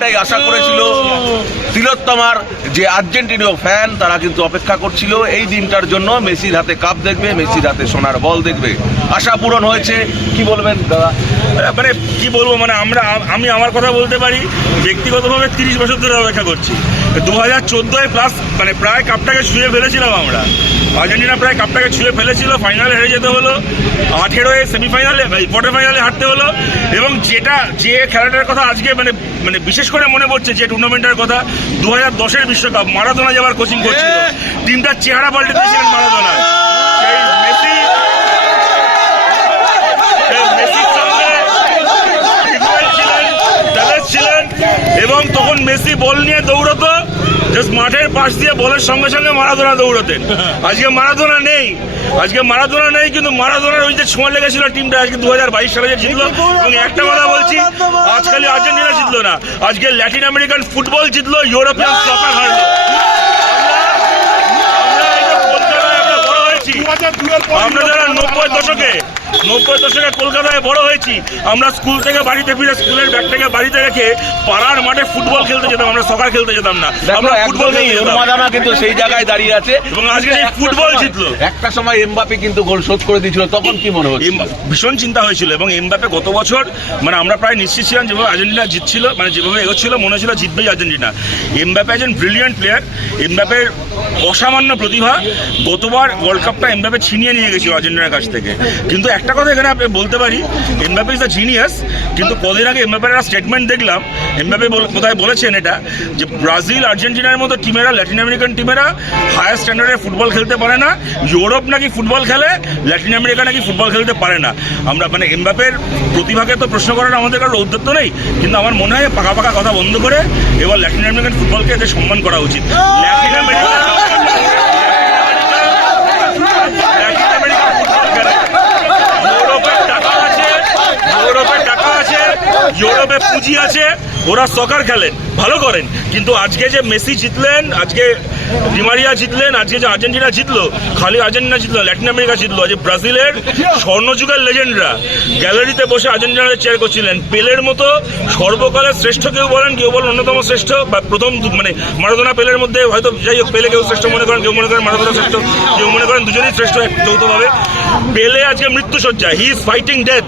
এটাই আশা করেছিল তিলোত্তমার যে আর্জেন্টিনীয় ফ্যান তারা কিন্তু অপেক্ষা করছিল এই দিনটার জন্য মেসির হাতে কাপ দেখবে মেসির হাতে সোনার বল দেখবে। আশা পূরণ হয়েছে কি বলবেন দাদা? মানে কি বলব মানে আমরা আমি আমার কথা বলতে পারি ব্যক্তিগতভাবে তিরিশ বছর ধরে অপেক্ষা করছি। দু হাজার চোদ্দোয় প্লাস মানে প্রায় কাপটাকে ছুঁয়ে ফেলেছিলাম আমরা। আর্জেন্টিনা প্রায় কাপটাকে ছুঁয়ে ফেলেছিল ফাইনালে হেরে যেতে হলো। আঠেরোয় সেমিফাইনালে কোয়ার্টার ফাইনালে হারতে হলো। এবং যেটা যে খেলাটার কথা আজকে মানে মানে বিশেষ করে মনে পড়ছে যে টুর্নামেন্টের কথা দু হাজার দশের বিশ্বকাপ মারাদোনা যাওয়ার কোচিং করছিল টিমটার চেহারা পাল্টে দিয়েছিলেন মারাদোনা সেই মেসি সেই মেসির সঙ্গে ইকুয়াল ছিলেন ব্যালেন্স ছিলেন এবং তখন মেসি বল নিয়ে দৌড়তো জাস্ট মাঠের পাশ দিয়ে বলের সঙ্গে সঙ্গে মারাধোনা দৌড়তেন। আজকে মারাধোনা নেই। আজকে মারাধোনা নেই কিন্তু মারাধোনার ওই যে ছোঁয়া লেগেছিল টিমটা আজকে দু হাজার বাইশ সালে যে জিতলো এবং একটা কথা বলছি আজকাল আর্জেন্টিনা জিতলো না। আজকে ল্যাটিন আমেরিকান ফুটবল জিতলো ইউরোপিয়ান সকার হারলো আমরা এই যে কলকাতায় আমরা বড় হয়েছি আমরা যারা নব্বই দশকে নব্বই দশকে কলকাতায় বড় হয়েছি আমরা স্কুল থেকে বাড়িতে ফিরে স্কুলের ব্যাগ থেকে বাড়িতে রেখে পাড়ার মাঠে ফুটবল খেলতে যেতাম আমরা সকার খেলতে যেতাম না। আমরা ফুটবল একদমই খেলতে কিন্তু সেই জায়গায় দাঁড়িয়ে আছে। এবং আজকে সেই ফুটবল জিতলো। একটা সময় এমবাপি কিন্তু গোল শোধ করে দিয়েছিল তখন কি মনে হচ্ছে? ভীষণ চিন্তা হয়েছিল এবং এমবাপে গত বছর মানে আমরা প্রায় নিশ্চিত ছিলাম যেভাবে আর্জেন্টিনা জিতছিল মানে যেভাবে এগোচ্ছিল মনে হচ্ছিল জিতবেই আর্জেন্টিনা। এমবাপে একজন ব্রিলিয়ান্ট প্লেয়ার এমবাপের অসামান্য প্রতিভা গতবার ওয়ার্ল্ড কাপটা এমবাপে ছিনিয়ে নিয়ে গেছিল আর্জেন্টিনার কাছ থেকে। কিন্তু একটা কথা এখানে আপনি বলতে পারি, এমবাপে ইজ দ্য জিনিয়াস কিন্তু কদিন আগে এমবাপের একটা স্টেটমেন্ট দেখলাম, এমবাপে কোথায় বলেছেন এটা, যে ব্রাজিল, আর্জেন্টিনার মতো টিমেরা ল্যাটিন আমেরিকান টিমেরা হায়ার স্ট্যান্ডার্ডের ফুটবল খেলতে পারে না ইউরোপ নাকি ফুটবল খেলে ল্যাটিন আমেরিকা নাকি ফুটবল খেলতে পারে না। আমরা মানে এমবাপের প্রতিভাকে তো প্রশ্ন করার আমাদের কারও উদ্যত নেই, কিন্তু আমার মনে হয় পাকা পাকা কথা বন্ধ করে এবার ল্যাটিন আমেরিকান ফুটবলকে এদের সম্মান করা উচিত। Latin America Latin America football খেলে ইউরোপের টাকা আছে ইউরোপের টাকা আছে ইউরোপে পুঁজি আছে, ওরা সকার খেলেন ভালো করেন। কিন্তু আজকে যে মেসি জিতলেন, আজকে ডিমারিয়া জিতলেন, আজকে যে আর্জেন্টিনা জিতলো, খালি আর্জেন্টিনা জিতলো ল্যাটিন আমেরিকা জিতলো যে ব্রাজিলের স্বর্ণযুগের লেজেন্ডরা গ্যালারিতে বসে আর্জেন্টিনার চেয়ার করছিলেন। পেলের মতো সর্বকালের শ্রেষ্ঠ কেউ বলেন কেউ বলেন অন্যতম শ্রেষ্ঠ, বা প্রথম মানে মারাদোনা পেলের মধ্যে হয়তো যাই হোক, পেলে কেউ শ্রেষ্ঠ মনে করেন, কেউ মনে করেন মারাদোনা শ্রেষ্ঠ, কেউ মনে করেন দুজনেই শ্রেষ্ঠ যৌথভাবে পেলে আজকে মৃত্যুসজ্জা হি ইজ ফাইটিং ডেথ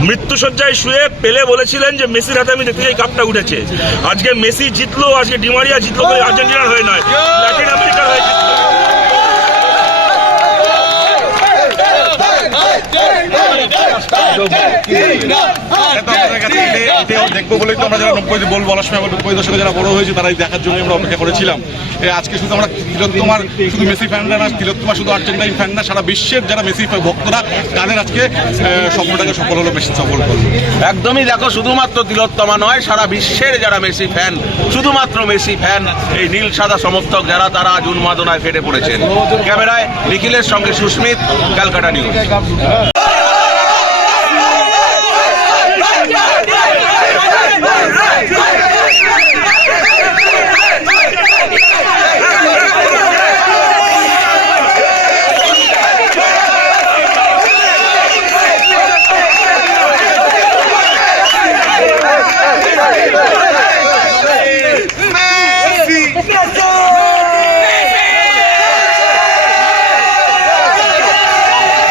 মৃত্যুসজ্জায় শুয়ে পেলে বলেছিলেন যে মেসির হাতে আমি দেখতে চাই কাপটা উঠেছে। আজকে মেসি জিতলো আজকে ডিমারিয়া জিতলো আর্জেন্টিনার হয়ে নয় ল্যাটিন আমেরিকার হয়ে জিতলো এটা আমাদের কাছে এটাই- এটাই দেখব বলেই তো আমরা যারা নব্বই বল বলার সময় নব্বই দশকে যারা বড় হয়েছে তারাই দেখার জন্য আমরা অপেক্ষা করেছিলাম আজকে শুধু আমরা তিলোত্তমার শুধু মেসি ফ্যানরা না তিলোত্তমা শুধু আর্জেন্টাইন ফ্যান না সারা বিশ্বের যারা মেসি ভক্তরা তাদের আজকে স্বপ্নটাকে সফল হলো মেসি সফল করল একদমই দেখো, শুধুমাত্র তিলোত্তমা নয়, সারা বিশ্বের যারা মেসি ফ্যান, শুধুমাত্র মেসি ফ্যান, এই নীল সাদা সমর্থক যারা, তারা আজ উন্মাদনায় ফেটে পড়েছেন। ক্যামেরায় নিখিলের সঙ্গে সুস্মিত, ক্যালকাটা নিউজ।